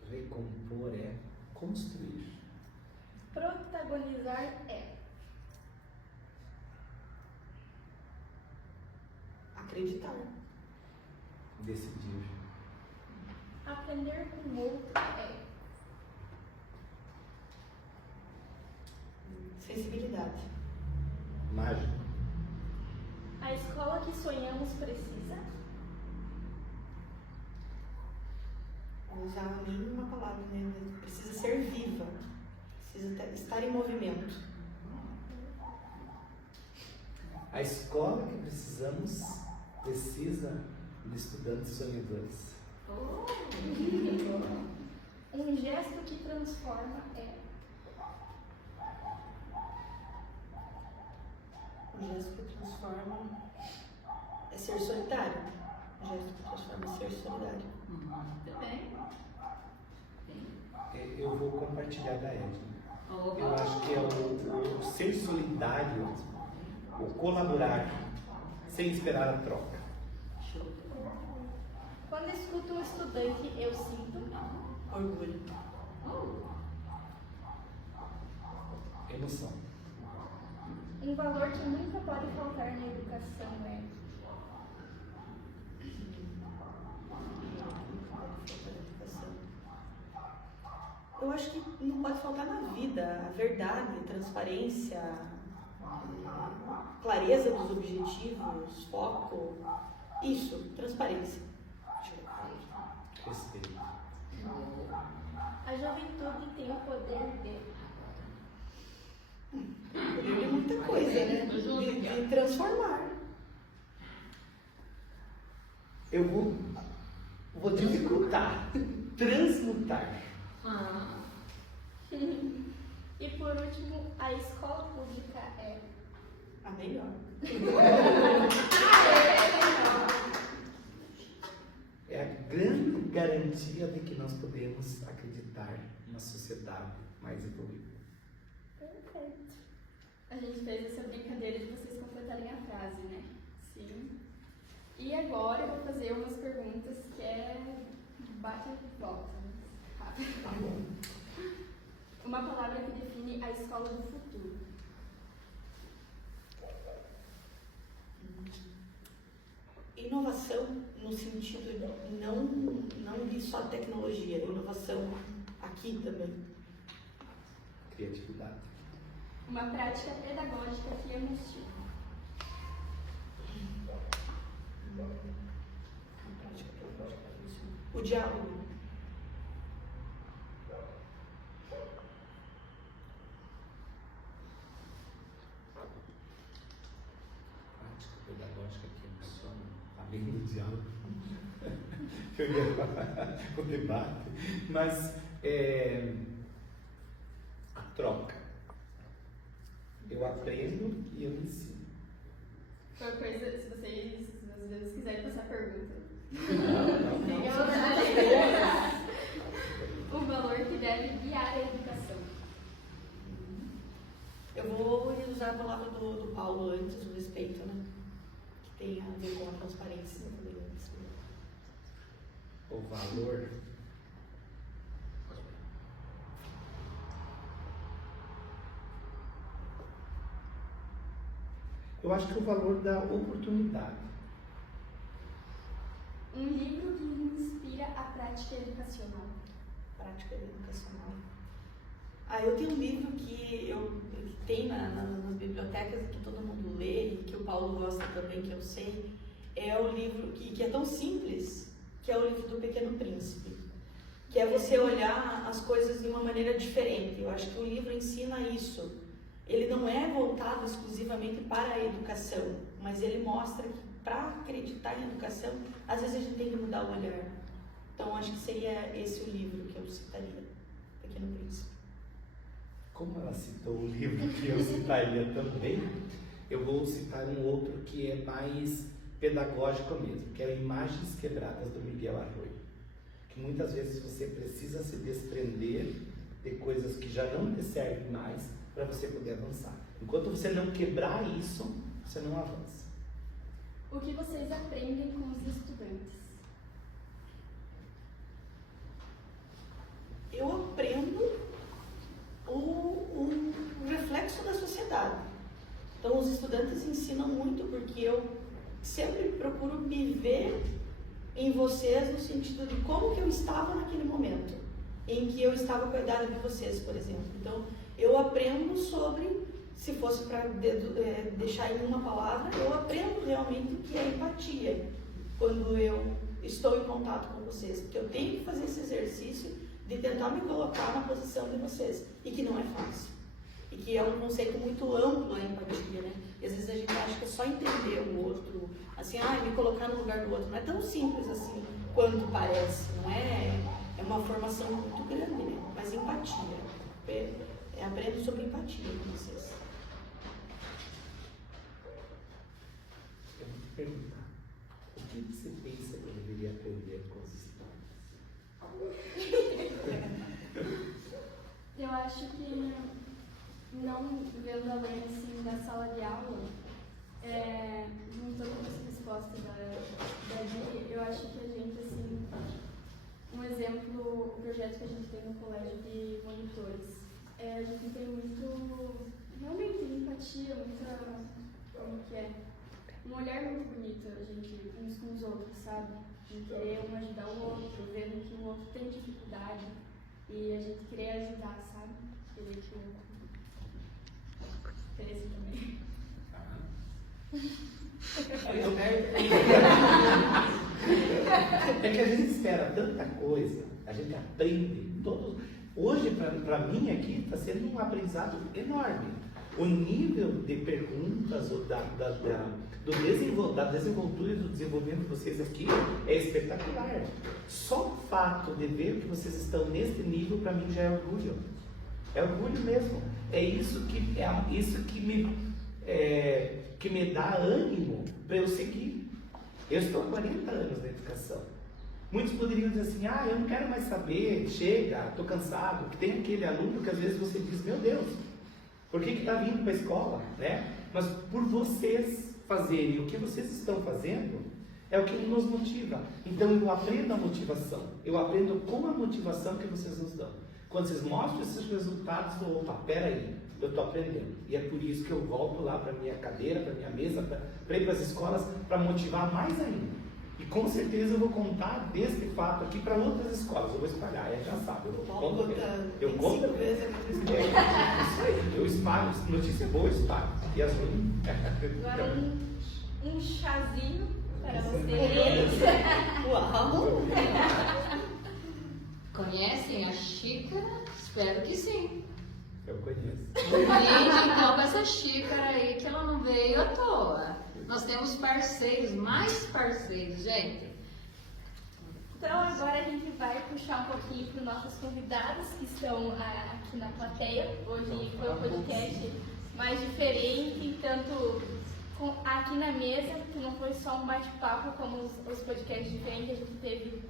Recompor é construir. Protagonizar é. Acreditar. Decidir. Aprender com o outro é. Sensibilidade. Mágico. A escola que sonhamos precisa. Vou usar a mínima palavra, né? Precisa ser viva. Precisa estar em movimento. A escola que precisamos precisa de estudantes sonhadores. Um gesto que transforma é. O gesto que transforma é ser solidário. O gesto que transforma é ser solidário. Muito bem. Eu vou compartilhar da Edna. Opa. Eu acho que é o ser solidário, o colaborar, sem esperar a troca. Show. Quando escuto um estudante, eu sinto. Orgulho. Emoção. Um valor que nunca pode faltar na educação é. Eu acho que não pode faltar na vida a verdade, a transparência, clareza dos objetivos, foco. Isso, transparência. Respeito. A juventude tem o poder de. Poder de muita coisa, né? De transformar. Eu vou dificultar. Transmutar. E por último, a escola pública é. A melhor. É a grande garantia de que nós podemos acreditar numa sociedade mais evoluída. Perfeito. A gente fez essa brincadeira de vocês completarem a frase, né? Sim. E agora eu vou fazer umas perguntas que é bate e volta. Rápido. Tá bom. Uma palavra que define a escola do futuro. Inovação no sentido de não de só tecnologia, inovação aqui também. Criatividade. Uma prática pedagógica que emociona. O diálogo. ordem mundial. Eu ia falar o debate, mas a troca. Eu aprendo e eu ensino. Qualquer coisa, se vocês às vezes quiserem passar pergunta. Não. O valor que deve guiar a educação. Eu vou usar a palavra do Paulo antes, o respeito, né? Que tem a ver com a transparência. Eu falei antes. O valor. Eu acho que o valor da oportunidade. Um livro que inspira a prática educacional. Prática educacional. Eu tenho um livro que tem nas bibliotecas que todo mundo lê e que o Paulo gosta também, que eu sei. É o livro que é tão simples, que é o livro do Pequeno Príncipe. Que é você olhar as coisas de uma maneira diferente. Eu acho que o livro ensina isso. Ele não é voltado exclusivamente para a educação, mas ele mostra que para acreditar em educação, às vezes a gente tem que mudar o olhar. Então, acho que seria esse o livro que eu citaria, Pequeno Príncipe. Como ela citou o livro que eu citaria também, eu vou citar um outro que é mais pedagógico mesmo, que é Imagens Quebradas, do Miguel Arroyo. Que muitas vezes você precisa se desprender de coisas que já não te servem mais para você poder avançar. Enquanto você não quebrar isso, você não avança. O que vocês aprendem com os estudantes? Eu aprendo o reflexo da sociedade. Então, os estudantes ensinam muito porque eu sempre procuro me ver em vocês no sentido de como que eu estava naquele momento, em que eu estava cuidando de vocês, por exemplo. Então, eu aprendo sobre, se fosse para deixar em uma palavra, eu aprendo realmente o que é empatia quando eu estou em contato com vocês, porque eu tenho que fazer esse exercício de tentar me colocar na posição de vocês, e que não é fácil, e que é um conceito muito amplo a empatia, né? E às vezes a gente acha que é só entender o outro, assim, me colocar no lugar do outro. Não é tão simples assim quanto parece, não é? É uma formação muito grande, né? Mas empatia. Aprendo sobre empatia com vocês. Eu vou te perguntar, o que você pensa que eu deveria aprender com os estudantes? Eu acho que, não vendo além assim, da sala de aula, juntando com essa resposta da Gi, eu acho que a gente, assim, um exemplo, o projeto que a gente tem no colégio de monitores, a gente tem muito, realmente, empatia, muita, como que é? Um olhar muito bonito, a gente, uns com os outros, sabe? De querer um ajudar o outro, vendo que o outro tem dificuldade e a gente querer ajudar, sabe? Querer que o outro interesse também. É que a gente espera tanta coisa, a gente aprende todos. Hoje, para mim aqui, está sendo um aprendizado enorme. O nível de perguntas da desenvoltura e do desenvolvimento de vocês aqui é espetacular. Só o fato de ver que vocês estão nesse nível, para mim, já é orgulho. É orgulho mesmo. É isso que me dá ânimo para eu seguir. Eu estou há 40 anos na educação. Muitos poderiam dizer assim, eu não quero mais saber, chega, estou cansado. Tem aquele aluno que às vezes você diz, meu Deus, por que está vindo para a escola? Né? Mas por vocês fazerem o que vocês estão fazendo, é o que nos motiva. Então eu aprendo a motivação. Eu aprendo com a motivação que vocês nos dão. Quando vocês mostram esses resultados, opa, peraí, eu estou aprendendo. E é por isso que eu volto lá para a minha cadeira, para a minha mesa, para ir para as escolas, para motivar mais ainda. E com certeza eu vou contar desse fato aqui para outras escolas. Eu vou espalhar, já sabe. Eu conto vezes isso aí. Eu espalho, notícia boa, eu espalho. E as ruins. Agora um chazinho para vocês. Uau! Conhecem a xícara? Espero que sim. Eu conheço. Brinde então com essa xícara aí, que ela não veio à toa. Nós temos parceiros, mais parceiros, gente. Então agora a gente vai puxar um pouquinho para os nossos convidados que estão aqui na plateia. Hoje foi um podcast mais diferente, tanto aqui na mesa, que não foi só um bate-papo como os podcasts diferentes, a gente teve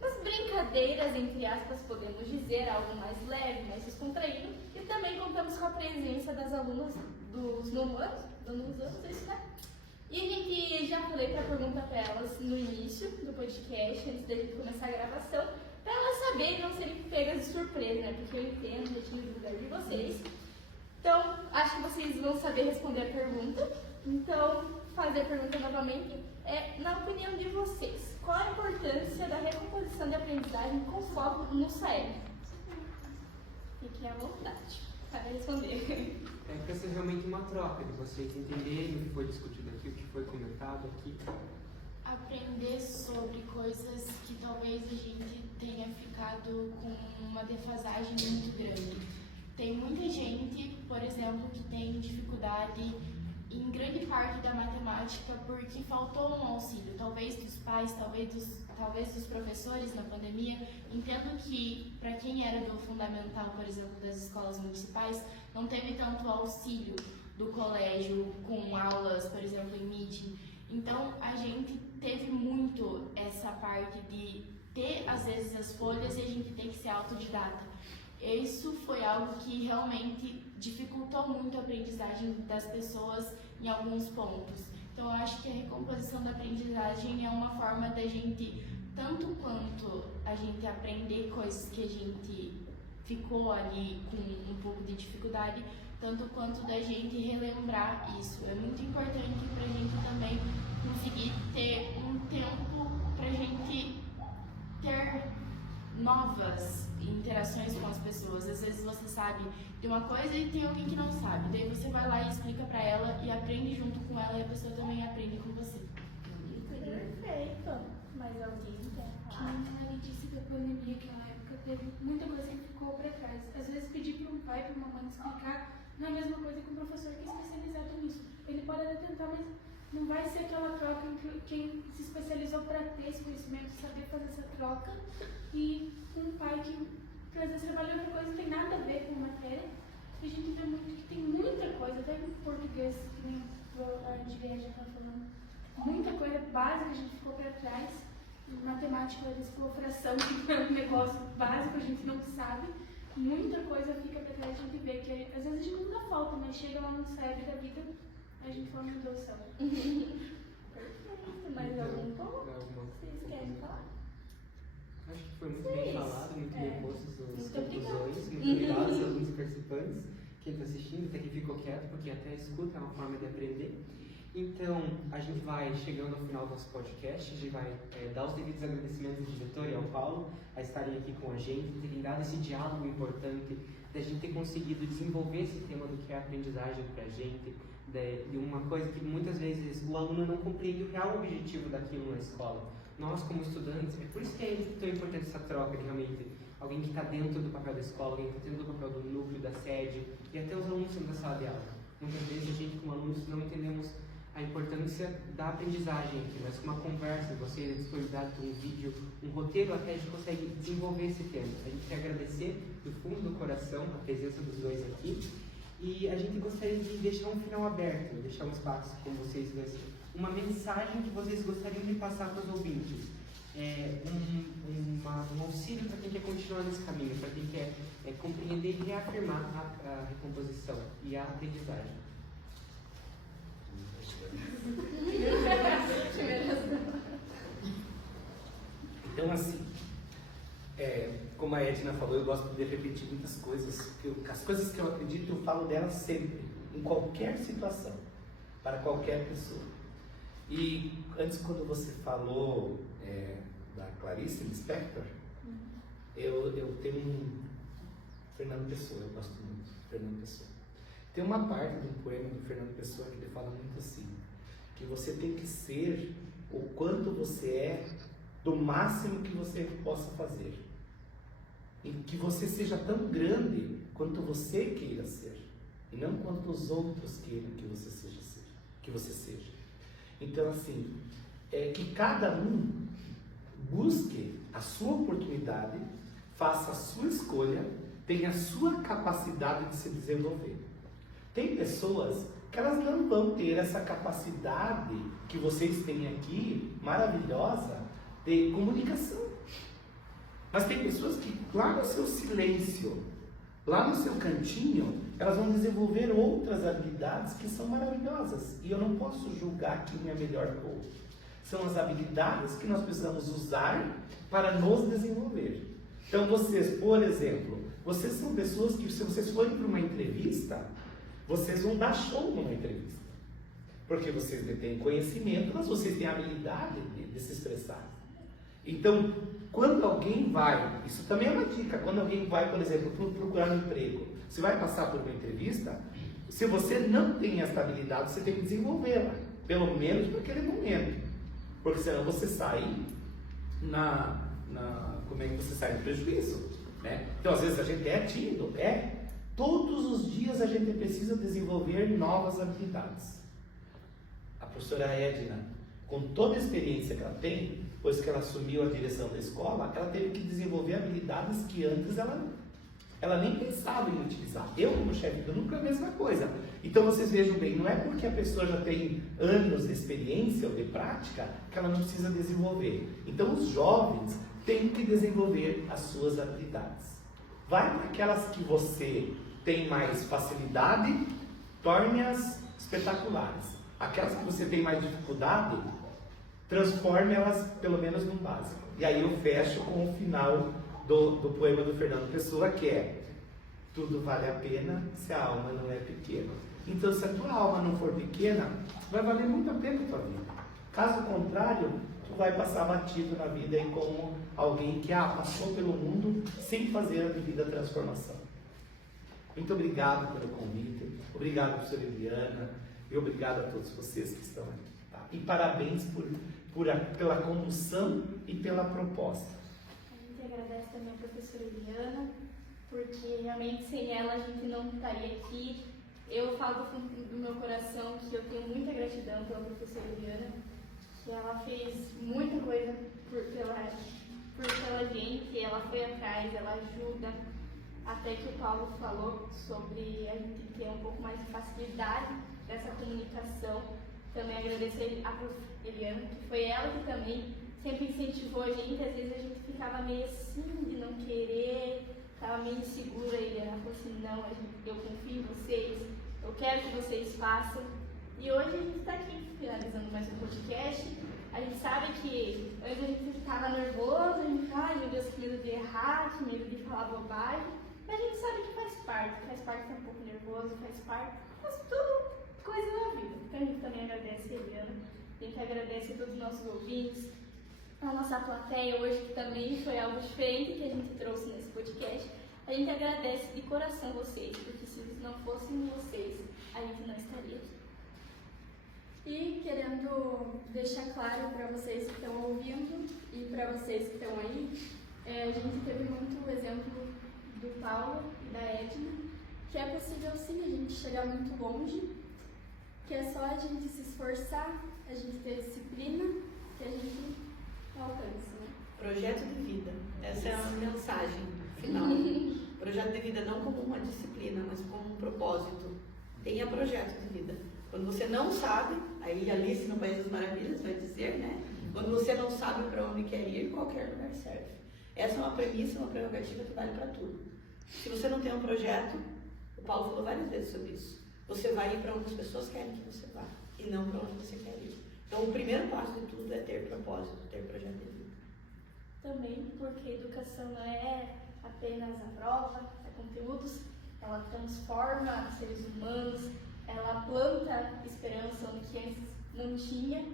umas brincadeiras, entre aspas, podemos dizer, algo mais leve, mais descontraído. E também contamos com a presença das alunas dos nonos anos, é isso, né? E a gente já falei para perguntar para elas no início do podcast, antes da gente começar a gravação, para elas saberem não serem pegas de surpresa, né? Porque eu entendo, já tinha lugar de vocês. Então, acho que vocês vão saber responder a pergunta. Então, fazer a pergunta novamente na opinião de vocês, qual a importância da recomposição da aprendizagem com foco no SAEB? Fiquem à vontade para responder. É para ser realmente uma troca, de vocês entenderem o que foi discutido aqui, o que foi comentado aqui. Aprender sobre coisas que talvez a gente tenha ficado com uma defasagem muito grande. Tem muita gente, por exemplo, que tem dificuldade em grande parte da matemática porque faltou um auxílio, talvez dos pais, talvez dos professores na pandemia. Entendo que para quem era do fundamental, por exemplo, das escolas municipais, não teve tanto auxílio do colégio com aulas, por exemplo, em meeting. Então a gente teve muito essa parte de ter às vezes as folhas e a gente tem que ser autodidata. Isso foi algo que realmente dificultou muito a aprendizagem das pessoas em alguns pontos. Então, eu acho que a recomposição da aprendizagem é uma forma da gente, tanto quanto a gente aprender coisas que a gente ficou ali com um pouco de dificuldade, tanto quanto da gente relembrar isso. É muito importante para a gente também conseguir ter um tempo para a gente ter novas interações com as pessoas. Às vezes você sabe de uma coisa e tem alguém que não sabe, daí você vai lá e explica pra ela e aprende junto com ela e a pessoa também aprende com você. Perfeito. Mas alguém quer Que falar? a Mari disse da pandemia, que na época teve muita coisa que ficou pra trás. Às vezes pedir para um pai, para uma mãe explicar, não é a mesma coisa que um professor que é especializado nisso. Ele pode até tentar, mas não vai ser aquela troca em que quem se especializou para ter esse conhecimento, saber fazer essa troca, e um pai que às vezes trabalha outra coisa que tem nada a ver com matéria. E a gente vê muito que tem muita coisa, até em português, que nem a Edgar já está falando, muita coisa básica a gente ficou para trás. Em matemática, eles falou fração, que é um negócio básico, a gente não sabe. Muita coisa fica para trás, a gente vê que às vezes a gente não dá falta, mas chega lá no SAEB da vida, a gente fala, meu Deus do céu. Perfeito. Mais algum ponto? Vocês querem falar? Acho que foi muito Sim. bem falado, muito bem postos as Muito conclusões. obrigada. Muito obrigado aos alunos participantes, quem está assistindo, até quem ficou quieto, porque até a escuta é uma forma de aprender. Então, a gente vai chegando ao final do nosso podcast, a gente vai dar os devidos agradecimentos ao diretor e ao Paulo a estarem aqui com a gente, terem dado esse diálogo importante, de a gente ter conseguido desenvolver esse tema do que é a aprendizagem para a gente, de uma coisa que muitas vezes o aluno não compreende o real objetivo daquilo na escola. Nós, como estudantes, é por isso que é tão importante essa troca de realmente alguém que está dentro do papel da escola, alguém que está dentro do papel do núcleo, da sede, e até os alunos dentro da sala de aula. Muitas vezes a gente, como alunos, não entendemos a importância da aprendizagem aqui, mas com uma conversa, você disponibilidade para um vídeo, um roteiro, até a gente consegue desenvolver esse tema. A gente quer agradecer do fundo do coração a presença dos dois aqui, e a gente gostaria de deixar um final aberto, deixar um espaço com vocês dois, uma mensagem que vocês gostariam de passar para os ouvintes, um auxílio para quem quer continuar nesse caminho, para quem quer compreender e reafirmar a recomposição e a aprendizagem. Então, assim, como a Edna falou, eu gosto de repetir muitas coisas. As coisas que eu acredito, eu falo delas sempre, em qualquer situação, para qualquer pessoa. E antes, quando você falou da Clarice Lispector, eu tenho Fernando Pessoa, eu gosto muito de Fernando Pessoa. Tem uma parte do poema do Fernando Pessoa que ele fala muito assim, que você tem que ser o quanto você é do máximo que você possa fazer. E que você seja tão grande quanto você queira ser, e não quanto os outros queiram que você seja. Então, assim, que cada um busque a sua oportunidade, faça a sua escolha, tenha a sua capacidade de se desenvolver. Tem pessoas que elas não vão ter essa capacidade que vocês têm aqui, maravilhosa, de comunicação. Mas tem pessoas que lá no seu silêncio, lá no seu cantinho, elas vão desenvolver outras habilidades que são maravilhosas. E eu não posso julgar que uma é melhor que outra. São as habilidades que nós precisamos usar para nos desenvolver. Então vocês, por exemplo, vocês são pessoas que, se vocês forem para uma entrevista, vocês vão dar show numa entrevista. Porque vocês detêm conhecimento, mas vocês têm a habilidade de se expressar. Então, quando alguém vai, isso também é uma dica, quando alguém vai, por exemplo, procurar um emprego, você vai passar por uma entrevista, se você não tem essa habilidade, você tem que desenvolvê-la, pelo menos para aquele momento. Porque senão você sai como é que você sai? No prejuízo, né? Então, às vezes a gente é tímido, todos os dias a gente precisa desenvolver novas habilidades. A professora Edna, com toda a experiência que ela tem, depois que ela assumiu a direção da escola, ela teve que desenvolver habilidades que antes ela nem pensava em utilizar. Eu, como chefe do núcleo, é a mesma coisa. Então, vocês vejam bem, não é porque a pessoa já tem anos de experiência ou de prática que ela não precisa desenvolver. Então, os jovens têm que desenvolver as suas habilidades. Vai para aquelas que você tem mais facilidade, torne-as espetaculares. Aquelas que você tem mais dificuldade, transforme elas pelo menos num básico. E aí eu fecho com o final do poema do Fernando Pessoa, que é: tudo vale a pena se a alma não é pequena. Então, se a tua alma não for pequena, vai valer muito a pena a tua vida. Caso contrário, tu vai passar batido na vida aí como alguém que passou pelo mundo sem fazer a devida transformação. Muito obrigado pelo convite, obrigado, professora Eliana, e obrigado a todos vocês que estão aqui. Tá? E parabéns pela condução e pela proposta. A gente agradece também a professora Eliana, porque realmente sem ela a gente não estaria aqui. Eu falo do fundo do meu coração que eu tenho muita gratidão pela professora Eliana, que ela fez muita coisa pela gente, ela foi atrás, ela ajuda. Até que o Paulo falou sobre a gente ter um pouco mais de facilidade dessa comunicação. Também agradecer a prof. Eliana, que foi ela que também sempre incentivou a gente. Às vezes a gente ficava meio assim, de não querer, estava meio insegura. A Eliana falou assim: não, eu confio em vocês, eu quero que vocês façam. E hoje a gente está aqui finalizando mais um podcast. A gente sabe que antes a gente ficava nervoso, a gente ficava, ai meu Deus, que medo de errar, que medo de falar bobagem. Mas a gente sabe que faz parte ser um pouco nervoso, faz tudo coisa da vida. Então a gente também agradece a Eliana, a gente agradece a todos os nossos ouvintes, a nossa plateia hoje, que também foi algo diferente que a gente trouxe nesse podcast. A gente agradece de coração vocês, porque se não fossem vocês, a gente não estaria aqui. E querendo deixar claro para vocês que estão ouvindo e para vocês que estão aí, a gente teve muito exemplo do Paulo e da Edna, que é possível sim a gente chegar muito longe, que é só a gente se esforçar, a gente ter disciplina, que a gente alcança, né? Projeto de vida, essa é a mensagem final. Projeto de vida não como uma disciplina, mas como um propósito. Tenha projeto de vida. Quando você não sabe, aí Alice no País das Maravilhas vai dizer, né? Quando você não sabe para onde quer ir, qualquer lugar serve. Essa é uma premissa, uma prerrogativa que vale para tudo. Se você não tem um projeto, o Paulo falou várias vezes sobre isso, você vai ir para onde as pessoas querem que você vá e não para onde você quer ir. Então, o primeiro passo de tudo é ter propósito, ter projeto de vida. Também porque educação não é apenas a prova, é conteúdos, ela transforma seres humanos, ela planta esperança onde que antes não tinha,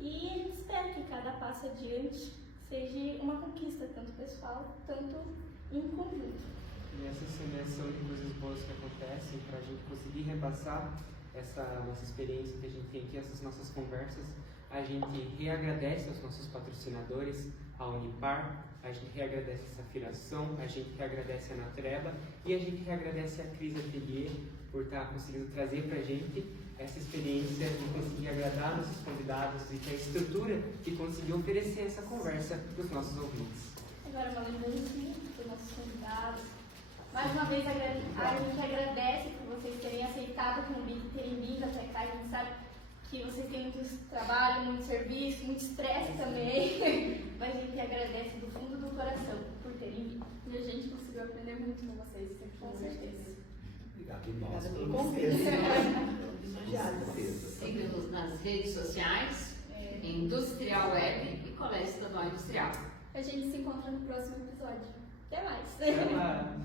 e a gente espera que cada passo adiante seja uma conquista, tanto pessoal, tanto em conjunto. E essa seleção de coisas boas que acontecem, para a gente conseguir repassar essa nossa experiência que a gente tem aqui, essas nossas conversas, a gente reagradece aos nossos patrocinadores, a Unipar, a gente reagradece a Safiração, a gente reagradece a Natreba e a gente reagradece a Cris Atelier por estar conseguindo trazer para a gente essa experiência de conseguir agradar nossos convidados e que a estrutura que conseguiu oferecer essa conversa para os nossos ouvintes. Agora uma lembrancinha para os nossos convidados. Mais uma vez a gente agradece por vocês terem aceitado o convite, terem vindo até cá. A gente sabe que vocês têm muito trabalho, muito serviço, muito estresse também. Mas a gente agradece do fundo do coração por terem vindo. E a gente conseguiu aprender muito com vocês, Com certeza. Obrigado, nós. Obrigada pelo Com convite. certeza. Lisonjeada. Siga-nos nas redes sociais, Industrial Web e Colégio Estadual Industrial. A gente se encontra no próximo episódio. Até mais. Até lá.